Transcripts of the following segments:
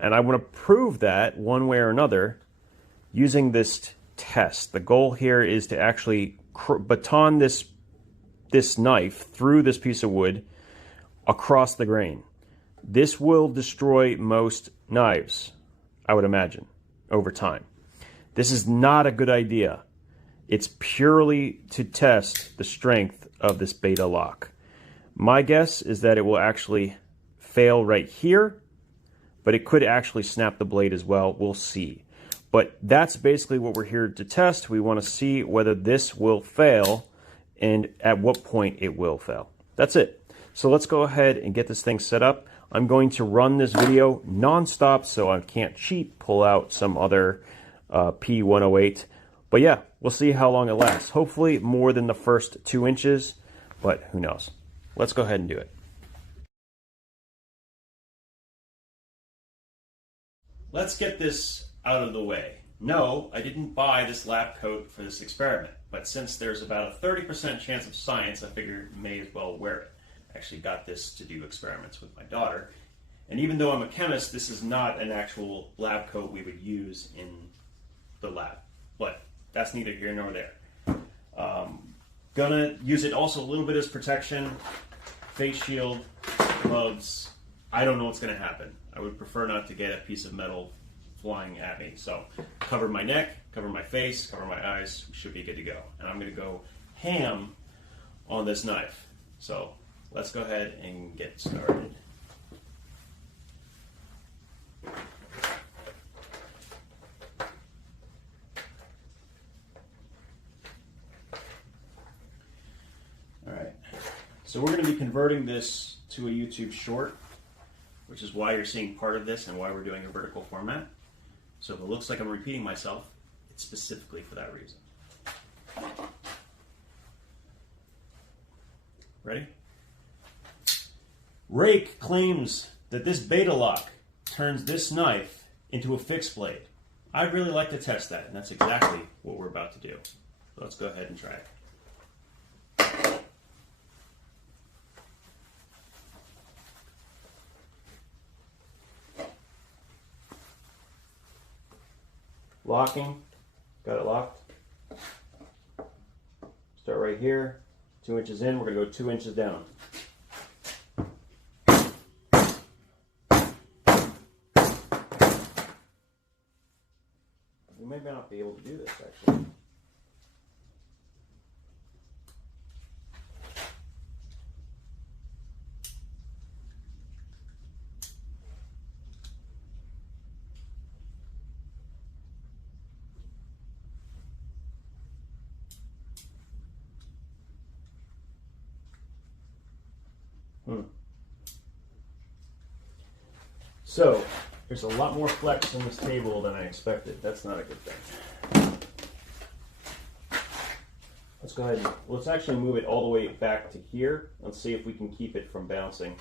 And I want to prove that one way or another using this test. The goal here is to actually baton this knife through this piece of wood across the grain. This will destroy most knives, I would imagine, over time. This is not a good idea. It's purely to test the strength of this beta lock. My guess is that it will actually fail right here, but it could actually snap the blade as well. We'll see. But that's basically what we're here to test. We want to see whether this will fail and at what point it will fail. That's it. So let's go ahead and get this thing set up. I'm going to run this video non-stop so I can't cheat, pull out some other P108. But yeah, we'll see how long it lasts. Hopefully more than the first 2 inches, but who knows. Let's go ahead and do it. Let's get this out of the way. No, I didn't buy this lab coat for this experiment, but since there's about a 30% chance of science, I figured may as well wear it. I actually got this to do experiments with my daughter, and even though I'm a chemist, this is not an actual lab coat we would use in the lab, but that's neither here nor there. Gonna use it also a little bit as protection, face shield, gloves. I don't know what's gonna happen. I would prefer not to get a piece of metal flying at me. So cover my neck, cover my face, cover my eyes, we should be good to go. And I'm gonna go ham on this knife. So let's go ahead and get started. All right, so we're gonna be converting this to a YouTube short, which is why you're seeing part of this and why we're doing a vertical format. So if it looks like I'm repeating myself, it's specifically for that reason. Ready? Rake claims that this beta lock turns this knife into a fixed blade. I'd really like to test that, and that's exactly what we're about to do. So let's go ahead and try it. Locking, got it locked. Start right here, 2 inches in, we're gonna go 2 inches down. We may not be able to do this actually. So, there's a lot more flex in this table than I expected. That's not a good thing. Let's go ahead and, let's actually move it all the way back to here. Let's see if we can keep it from bouncing.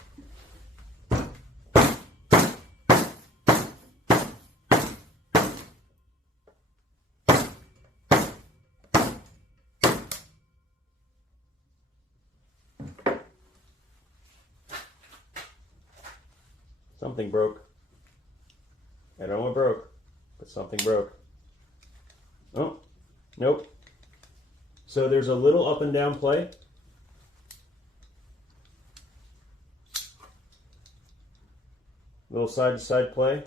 Something broke. I don't know what broke, but something broke. Oh, nope. So there's a little up and down play. Little side to side play.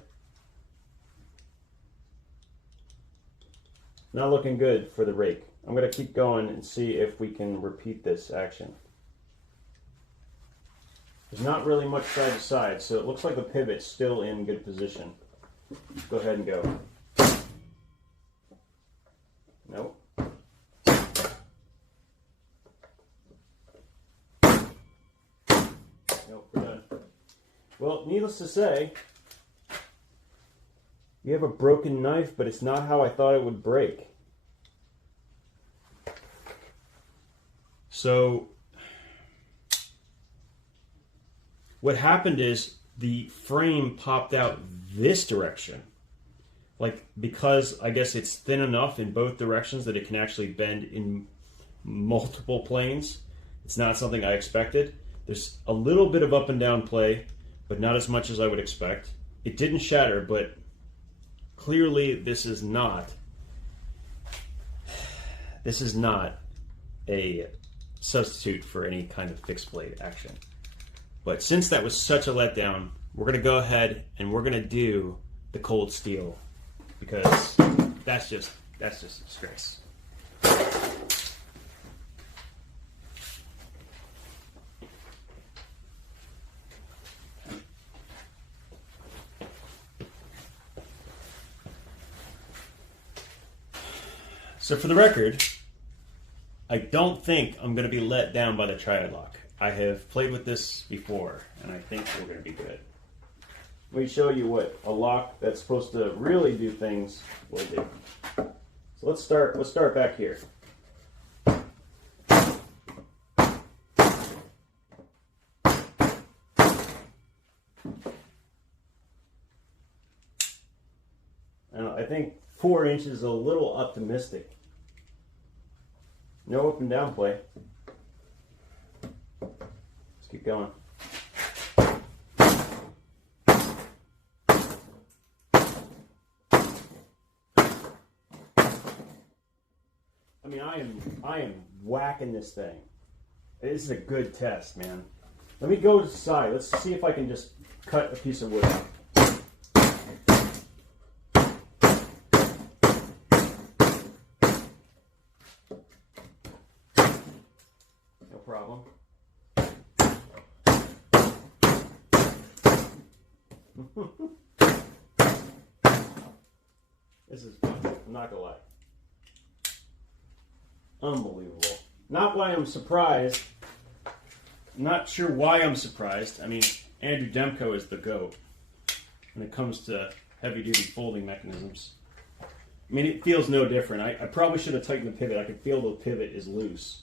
Not looking good for the rake. I'm going to keep going and see if we can repeat this action. There's not really much side to side, so it looks like the pivot's still in good position. Go ahead and go. Nope. Nope, we're done. Well, needless to say, we have a broken knife, but it's not how I thought it would break. So what happened is the frame popped out this direction. Like, because I guess it's thin enough in both directions that it can actually bend in multiple planes. It's not something I expected. There's a little bit of up and down play, but not as much as I would expect. it didn't shatter, but clearly this is not a substitute for any kind of fixed blade action. But since that was such a letdown, we're going to go ahead and we're going to do the cold steel, because that's just a disgrace. So for the record, I don't think I'm going to be let down by the triad lock. I have played with this before, and I think we're going to be good. Let me show you what a lock that's supposed to really do things will do. So let's start back here. I think 4 inches is a little optimistic. No up and down play. Let's keep going. I mean, I am whacking this thing. This is a good test, man. Let me go to the side. Let's see if I can just cut a piece of wood out. Problem. This is fun. I'm not gonna lie. Unbelievable. Not why I'm surprised. I'm not sure why I'm surprised. I mean, Andrew Demko is the GOAT when it comes to heavy-duty folding mechanisms. I mean, it feels no different. I probably should have tightened the pivot. I can feel the pivot is loose.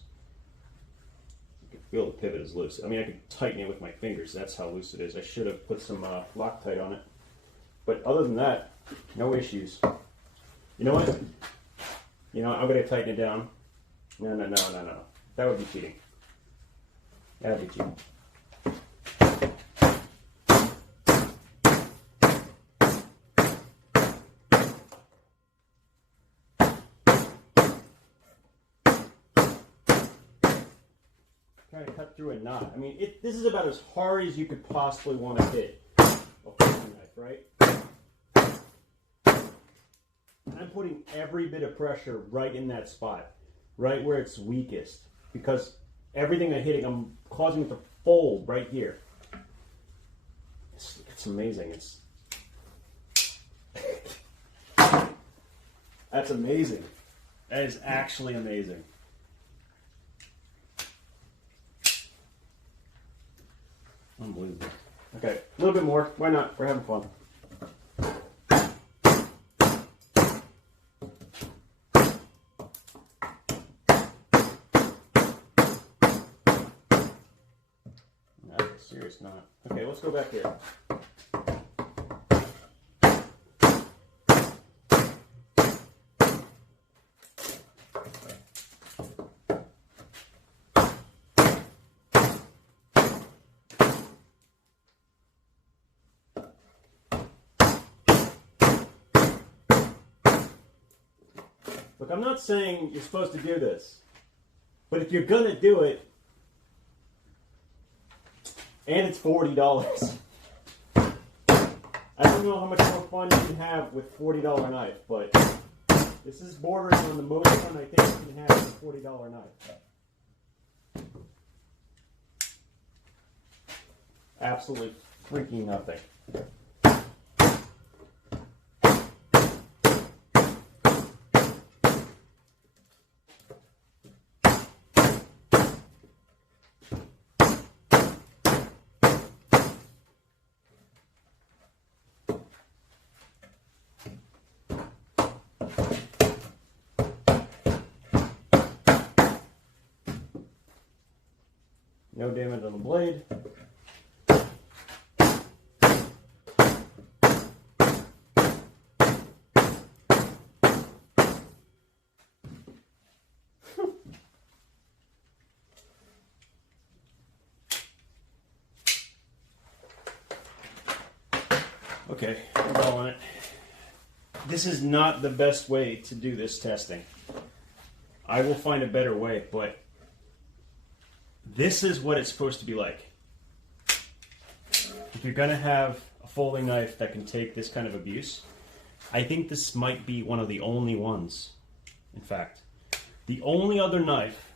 Feel the pivot is loose. I mean, I could tighten it with my fingers. That's how loose it is. I should have put some Loctite on it. But other than that, no issues. You know what? You know, I'm going to tighten it down. No. That would be cheating. That would be cheating. Trying to cut through a knot. I mean, this is about as hard as you could possibly want to hit a folding knife, right? I'm putting every bit of pressure right in that spot, right where it's weakest, because everything I'm hitting, I'm causing it to fold right here. It's amazing. That's amazing. That is actually amazing. Unbelievable. Okay, a little bit more. Why not? We're having fun. That's a serious knot. Okay, let's go back here. Look, I'm not saying you're supposed to do this, but if you're gonna do it, and it's $40, I don't know how much more fun you can have with a $40 knife, but this is bordering on the most fun I think you can have with a $40 knife. Absolutely freaking nothing. No damage on the blade. Okay, I'm rolling it. This is not the best way to do this testing. I will find a better way, but this is what it's supposed to be like. If you're going to have a folding knife that can take this kind of abuse, I think this might be one of the only ones. In fact, the only other knife,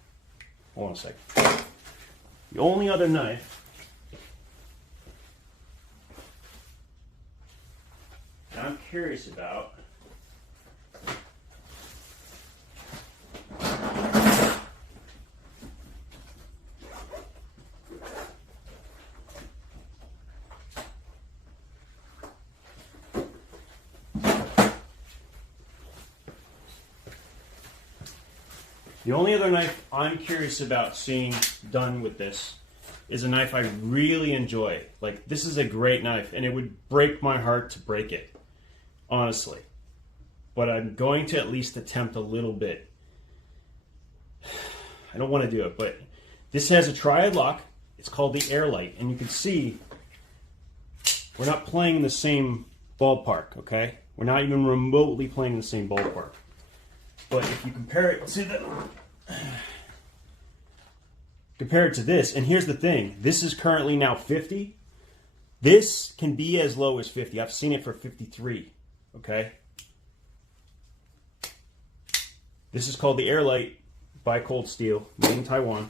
hold on a second. The only other knife that I'm curious about the only other knife I'm curious about seeing done with this is a knife I really enjoy. Like, this is a great knife, and it would break my heart to break it, honestly. But I'm going to at least attempt a little bit. I don't want to do it, but this has a triad lock. It's called the Airlight, and you can see we're not playing in the same ballpark, okay? We're not even remotely playing in the same ballpark. But if you compare it to this, and here's the thing, this is currently now 50. This can be as low as 50. I've seen it for 53, okay? This is called the Airlight by Cold Steel, made in Taiwan.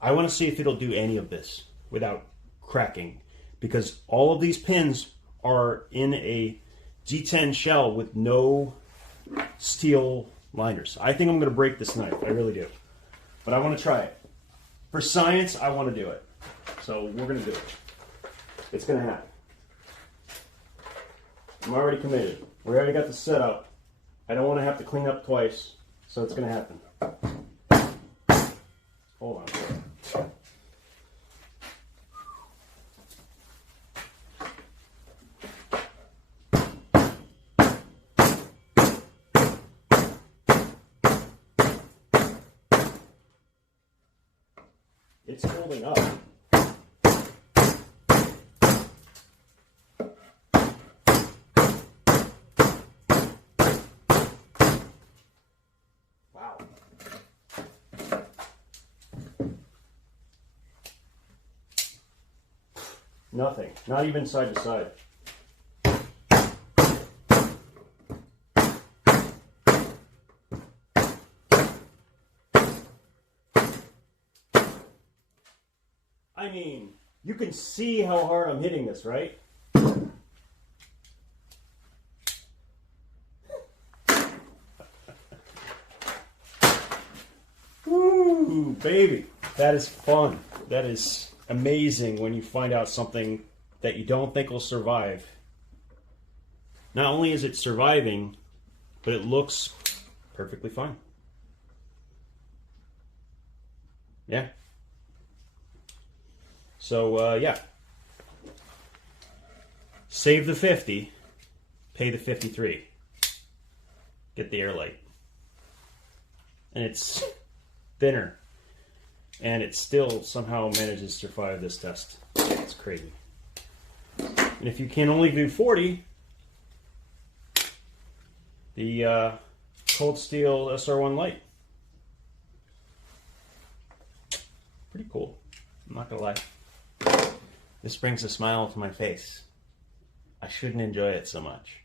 I want to see if it'll do any of this without cracking, because all of these pins are in a G10 shell with no steel liners. I think I'm going to break this knife. I really do. But I want to try it. For science, I want to do it. So we're going to do it. It's going to happen. I'm already committed. We already got the setup. I don't want to have to clean up twice. So it's going to happen. Hold on. It's holding up. Wow. Nothing. Not even side to side. I mean, you can see how hard I'm hitting this, right? Woo, baby. That is fun. That is amazing when you find out something that you don't think will survive. Not only is it surviving, but it looks perfectly fine. Yeah. So, yeah. Save the 50, pay the 53. Get the Airlight. And it's thinner. And it still somehow manages to survive this test. It's crazy. And if you can only do 40, the Cold Steel SR1 Light. Pretty cool. I'm not gonna lie. This brings a smile to my face. I shouldn't enjoy it so much.